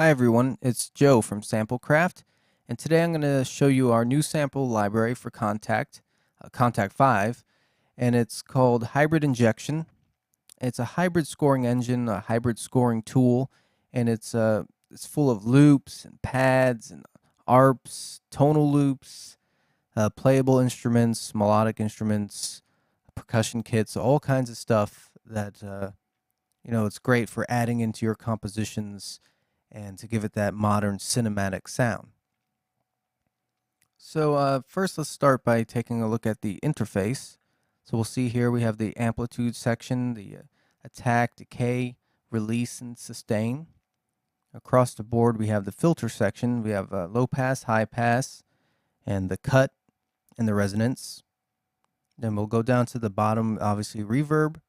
Hi everyone, it's Joe from Samplecraft, and today I'm going to show you our new sample library for Kontakt, Kontakt 5, and it's called Hybrid Injection. It's a hybrid scoring engine, a hybrid scoring tool, and it's full of loops and pads and ARPs, tonal loops, playable instruments, melodic instruments, percussion kits, all kinds of stuff that it's great for adding into your compositions and to give it that modern cinematic sound. So first let's start by taking a look at the interface. So we'll see here we have the amplitude section, the attack, decay, release, and sustain. Across the board we have the filter section. We have low pass, high pass, and the cut and the resonance. Then we'll go down to the bottom, obviously reverb,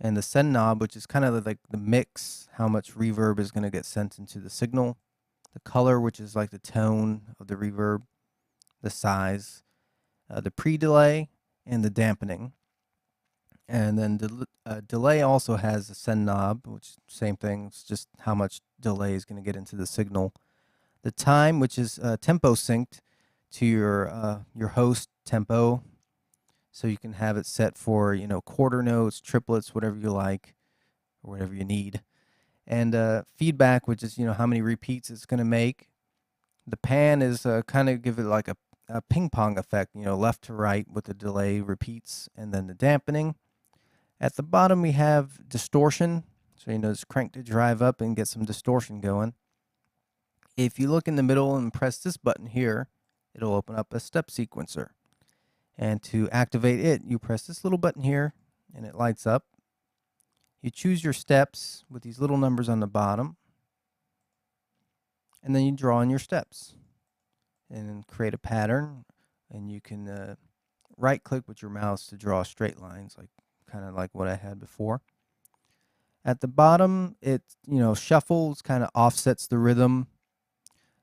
and the send knob, which is kind of like the mix, how much reverb is going to get sent into the signal. The color, which is like the tone of the reverb, the size, the pre-delay, and the dampening. And then the delay also has a send knob, which same thing, it's just how much delay is going to get into the signal. The time, which is tempo synced to your host tempo, so you can have it set for quarter notes, triplets, whatever you like, or whatever you need. And feedback, which is how many repeats it's going to make. The pan is kind of give it like a ping pong effect, left to right with the delay repeats, and then the dampening. At the bottom we have distortion, so just crank the drive up and get some distortion going. If you look in the middle and press this button here, it'll open up a step sequencer. And to activate it, you press this little button here and it lights up. You choose your steps with these little numbers on the bottom, and then you draw in your steps and create a pattern. And you can right click with your mouse to draw straight lines, like kind of like what I had before. At the bottom, it shuffles, kind of offsets the rhythm.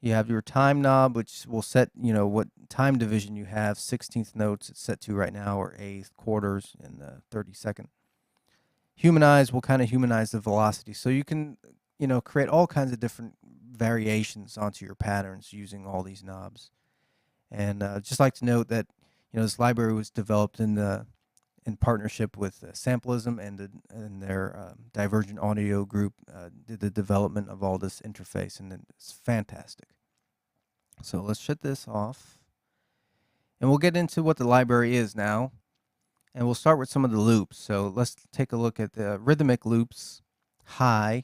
You have your time knob, which will set what time division you have. 16th notes it's set to right now, or eighth, quarters, and 32nd. Humanize will kind of humanize the velocity, so you can create all kinds of different variations onto your patterns using all these knobs. And just like to note that this library was developed in partnership with Samplism, and their Divergent Audio group did the development of all this interface, and it's fantastic. So let's shut this off, and we'll get into what the library is now, and we'll start with some of the loops. So let's take a look at the rhythmic loops, high,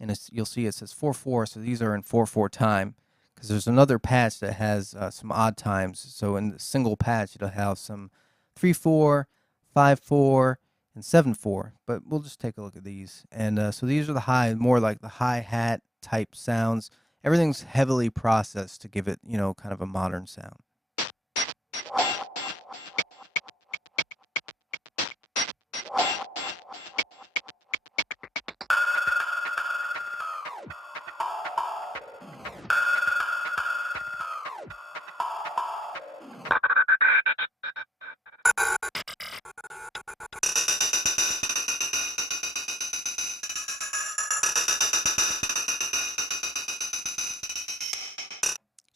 and you'll see it says 4/4, so these are in 4/4 time, because there's another patch that has some odd times. So in the single patch, it'll have some 3/4, 5/4, and 7/4. But we'll just take a look at these. And so these are the high, more like the hi-hat type sounds. Everything's heavily processed to give it, kind of a modern sound.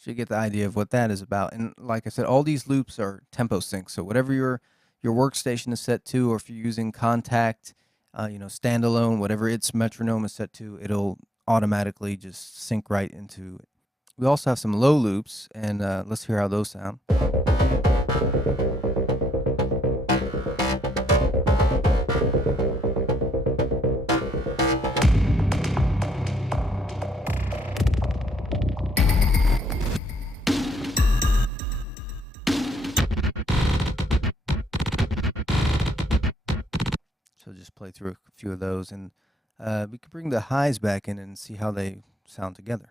So you get the idea of what that is about. And like I said, all these loops are tempo sync. So whatever your workstation is set to, or if you're using Kontakt, standalone, whatever its metronome is set to, it'll automatically just sync right into it. We also have some low loops, and let's hear how those sound. So just play through a few of those, and we could bring the highs back in and see how they sound together.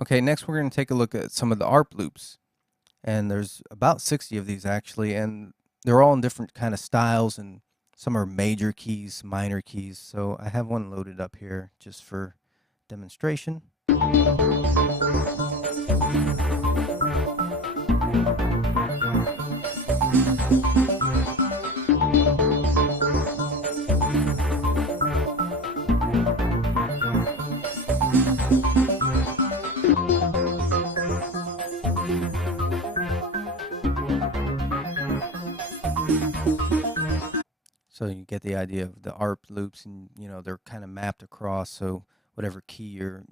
Okay, next we're going to take a look at some of the ARP loops. And there's about 60 of these actually, and they're all in different kind of styles, and some are major keys, minor keys. So I have one loaded up here just for demonstration. So you get the idea of the ARP loops, and they're kind of mapped across. So whatever key your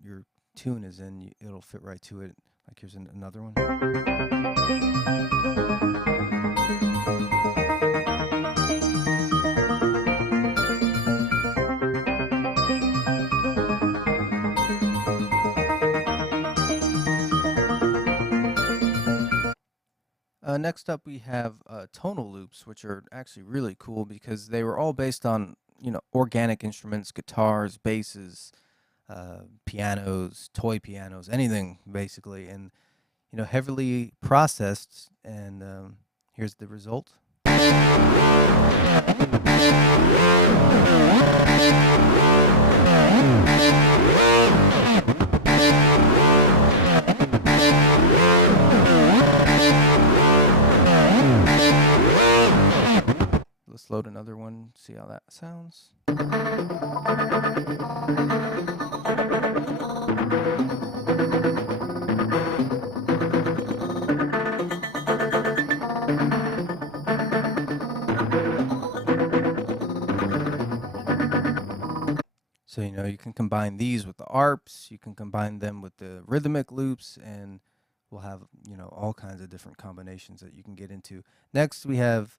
tune is in, it'll fit right to it. Like here's another one. Next up, we have tonal loops, which are actually really cool because they were all based on organic instruments, guitars, basses, pianos, toy pianos, anything basically, and heavily processed. And here's the result. Let's load another one, see how that sounds. So, you can combine these with the ARPs, you can combine them with the rhythmic loops, and we'll have, all kinds of different combinations that you can get into. Next, we have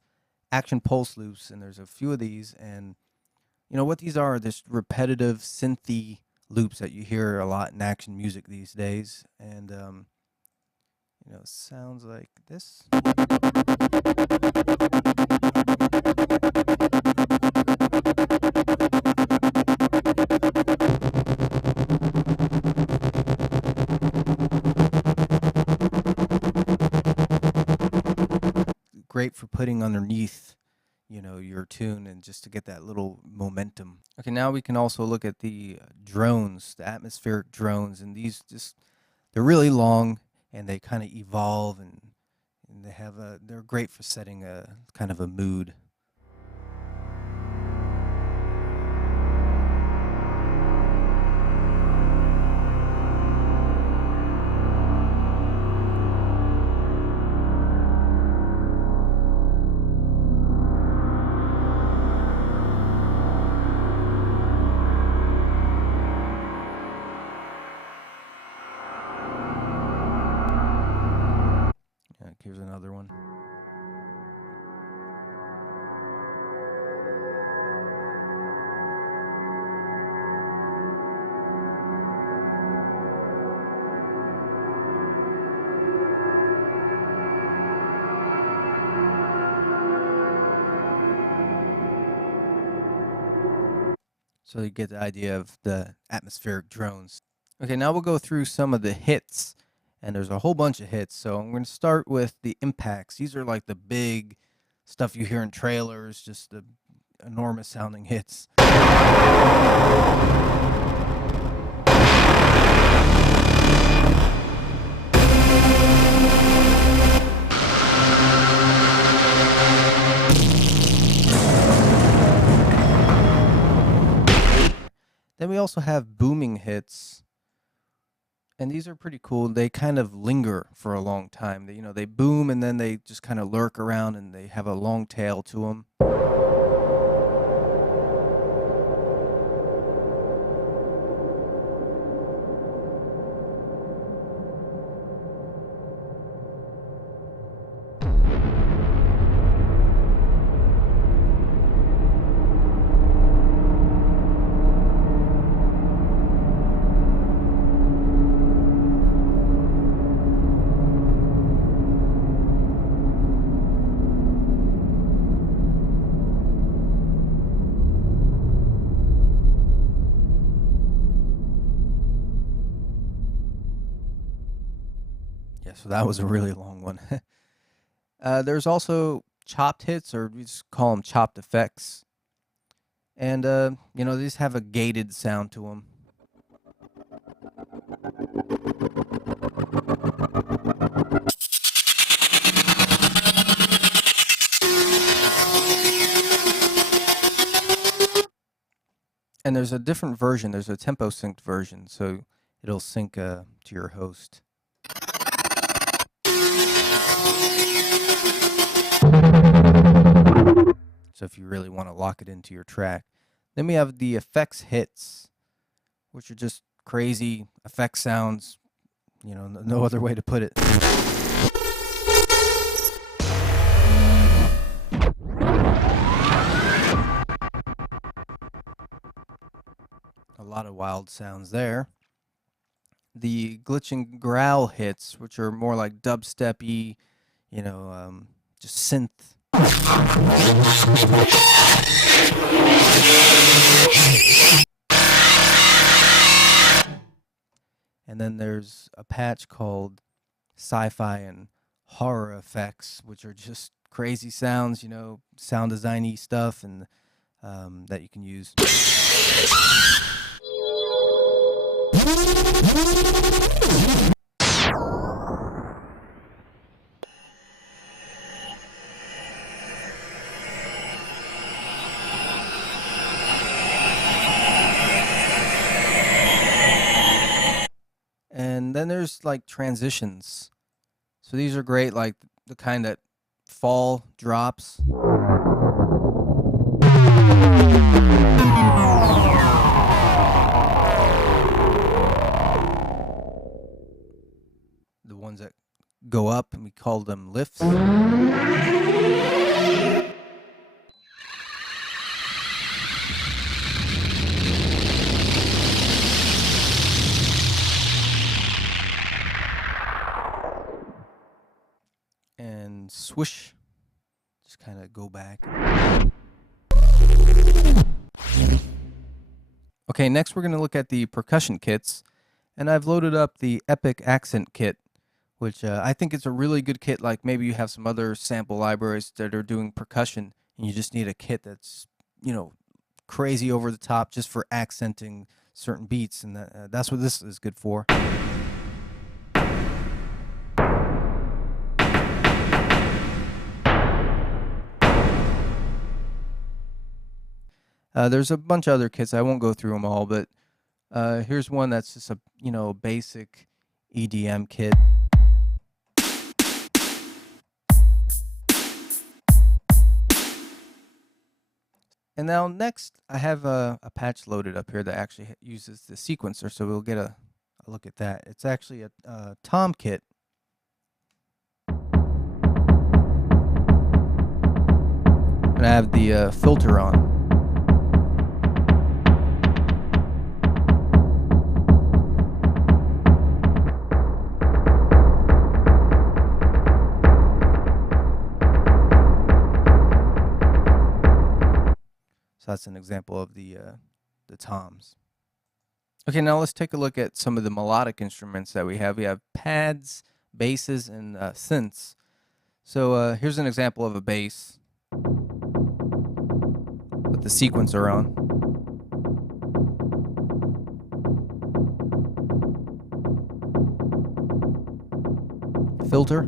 action pulse loops, and there's a few of these, and what these are just repetitive synthy loops that you hear a lot in action music these days, and sounds like this. Great for putting underneath your tune, and just to get that little momentum. Okay, now we can also look at the drones, the atmospheric drones, and these they're really long, and they kind of evolve, and they're great for setting a kind of a mood. Here's another one. So you get the idea of the atmospheric drones. Okay, now we'll go through some of the hits, and there's a whole bunch of hits. So I'm going to start with the impacts. These are like the big stuff you hear in trailers, just the enormous sounding hits. Then we also have booming hits, and these are pretty cool. They kind of linger for a long time. They boom, and then they just kind of lurk around, and they have a long tail to them. So that was a really long one. There's also chopped hits, or we just call them chopped effects. And, these have a gated sound to them. And there's a different version. There's a tempo synced version, so it'll sync to your host. So if you really want to lock it into your track. Then we have the effects hits, which are just crazy effect sounds, you know, no other way to put it. A lot of wild sounds there. The glitch and growl hits, which are more like dubstep-y, you know, just synth. And then there's a patch called sci-fi and horror effects, which are just crazy sounds, you know, sound designy stuff, and that you can use. And then there's like transitions. So these are great, like the kind that fall drops. The ones that go up, and we call them lifts. And swoosh, just kind of go back. Okay, next we're going to look at the percussion kits, and I've loaded up the Epic Accent kit, which I think it's a really good kit. Like maybe you have some other sample libraries that are doing percussion, and you just need a kit that's, you know, crazy over the top just for accenting certain beats, and that's what this is good for. There's a bunch of other kits. I won't go through them all, but here's one that's just a, you know, basic EDM kit. And now next, I have a patch loaded up here that actually uses the sequencer, so we'll get a look at that. It's actually a tom kit. And I have the filter on. So that's an example of the toms. Okay, now let's take a look at some of the melodic instruments that we have. We have pads, basses, and synths. So here's an example of a bass with the sequencer on. Filter.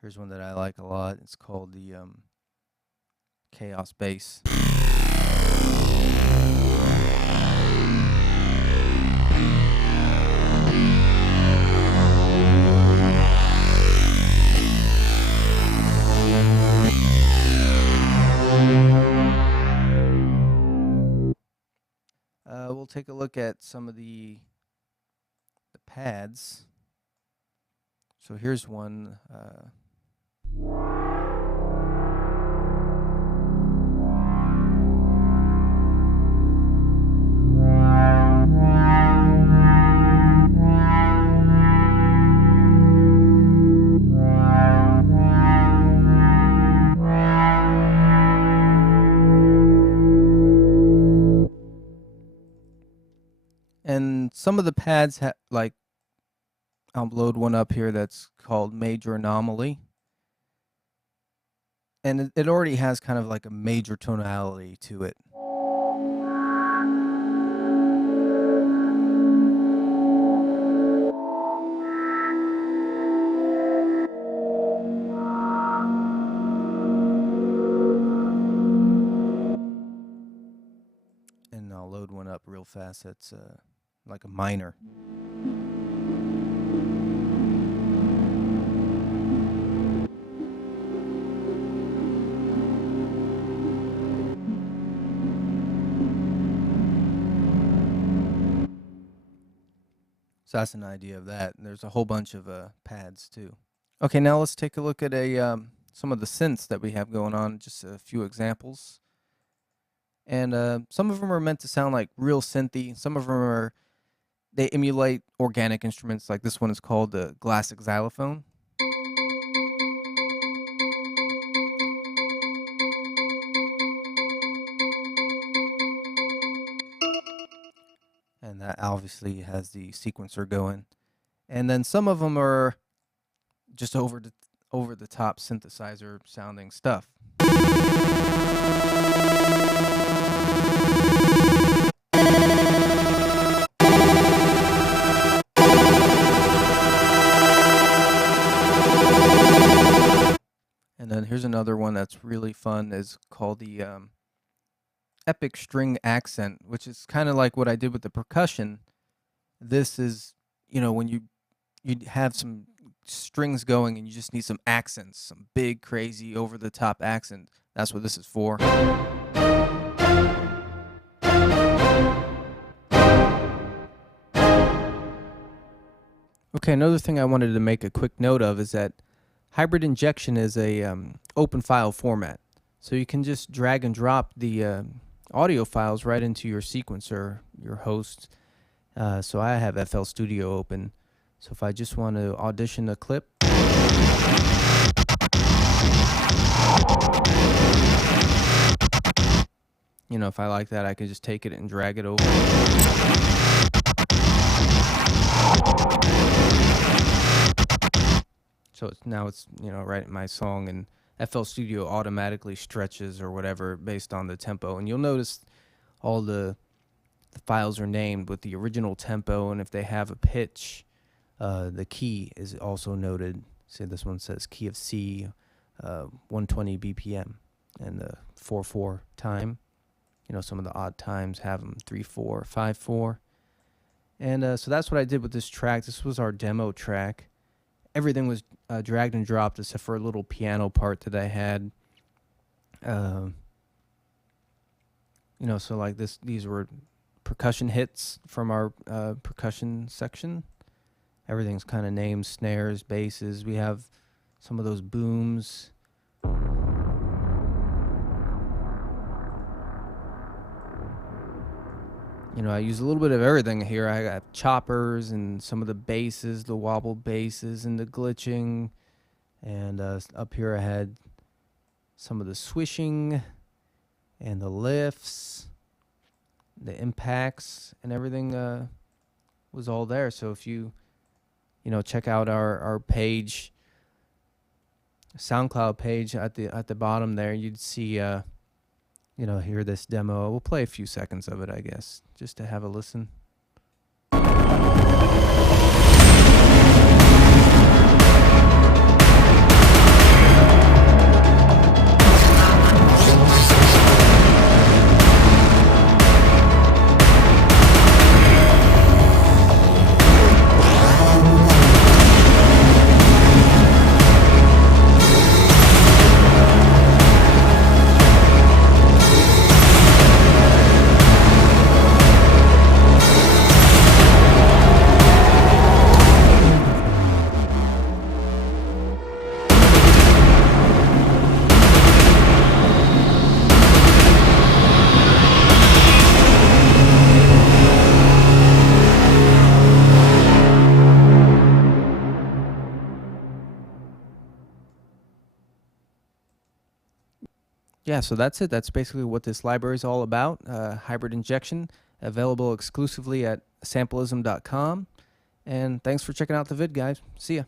Here's one that I like a lot. It's called the Chaos Bass. We'll take a look at some of the pads. So here's one. And some of the pads like, I'll load one up here that's called Major Anomaly. and it already has kind of like a major tonality to it. And I'll load one up real fast that's like a minor. So that's an idea of that. And there's a whole bunch of pads too. Okay, now let's take a look at some of the synths that we have going on, just a few examples. And some of them are meant to sound like real synthy. Some of them they emulate organic instruments, like this one is called the classic xylophone. And that obviously has the sequencer going. And then some of them are just over the top synthesizer sounding stuff. And then here's another one that's really fun. Is called the epic string accent, which is kind of like what I did with the percussion. This is, when you have some strings going and you just need some accents, some big, crazy, over-the-top accent. That's what this is for. Okay, another thing I wanted to make a quick note of is that hybrid injection is a open file format. So you can just drag and drop the audio files right into your sequencer, your host. So I have FL Studio open. So if I just want to audition a clip, if I like that, I can just take it and drag it over. So now it's right in my song, and FL Studio automatically stretches or whatever based on the tempo. And you'll notice all the files are named with the original tempo, and if they have a pitch, the key is also noted. Say this one says key of C, 120 BPM, and the 4/4 time. Some of the odd times have them 3/4, 5/4. And so that's what I did with this track. This was our demo track. Everything was dragged and dropped except for a little piano part that I had. So like these were percussion hits from our percussion section. Everything's kind of named: snares, basses. We have some of those booms. I use a little bit of everything here. I got choppers and some of the basses, the wobble basses and the glitching. And up here I had some of the swishing and the lifts, the impacts, and everything was all there. So if you check out our page, SoundCloud page at the bottom there, you'd see hear this demo. We'll play a few seconds of it, I guess, just to have a listen. Yeah, so that's it. That's basically what this library is all about. Hybrid injection, available exclusively at sampleism.com. And thanks for checking out the vid, guys. See ya.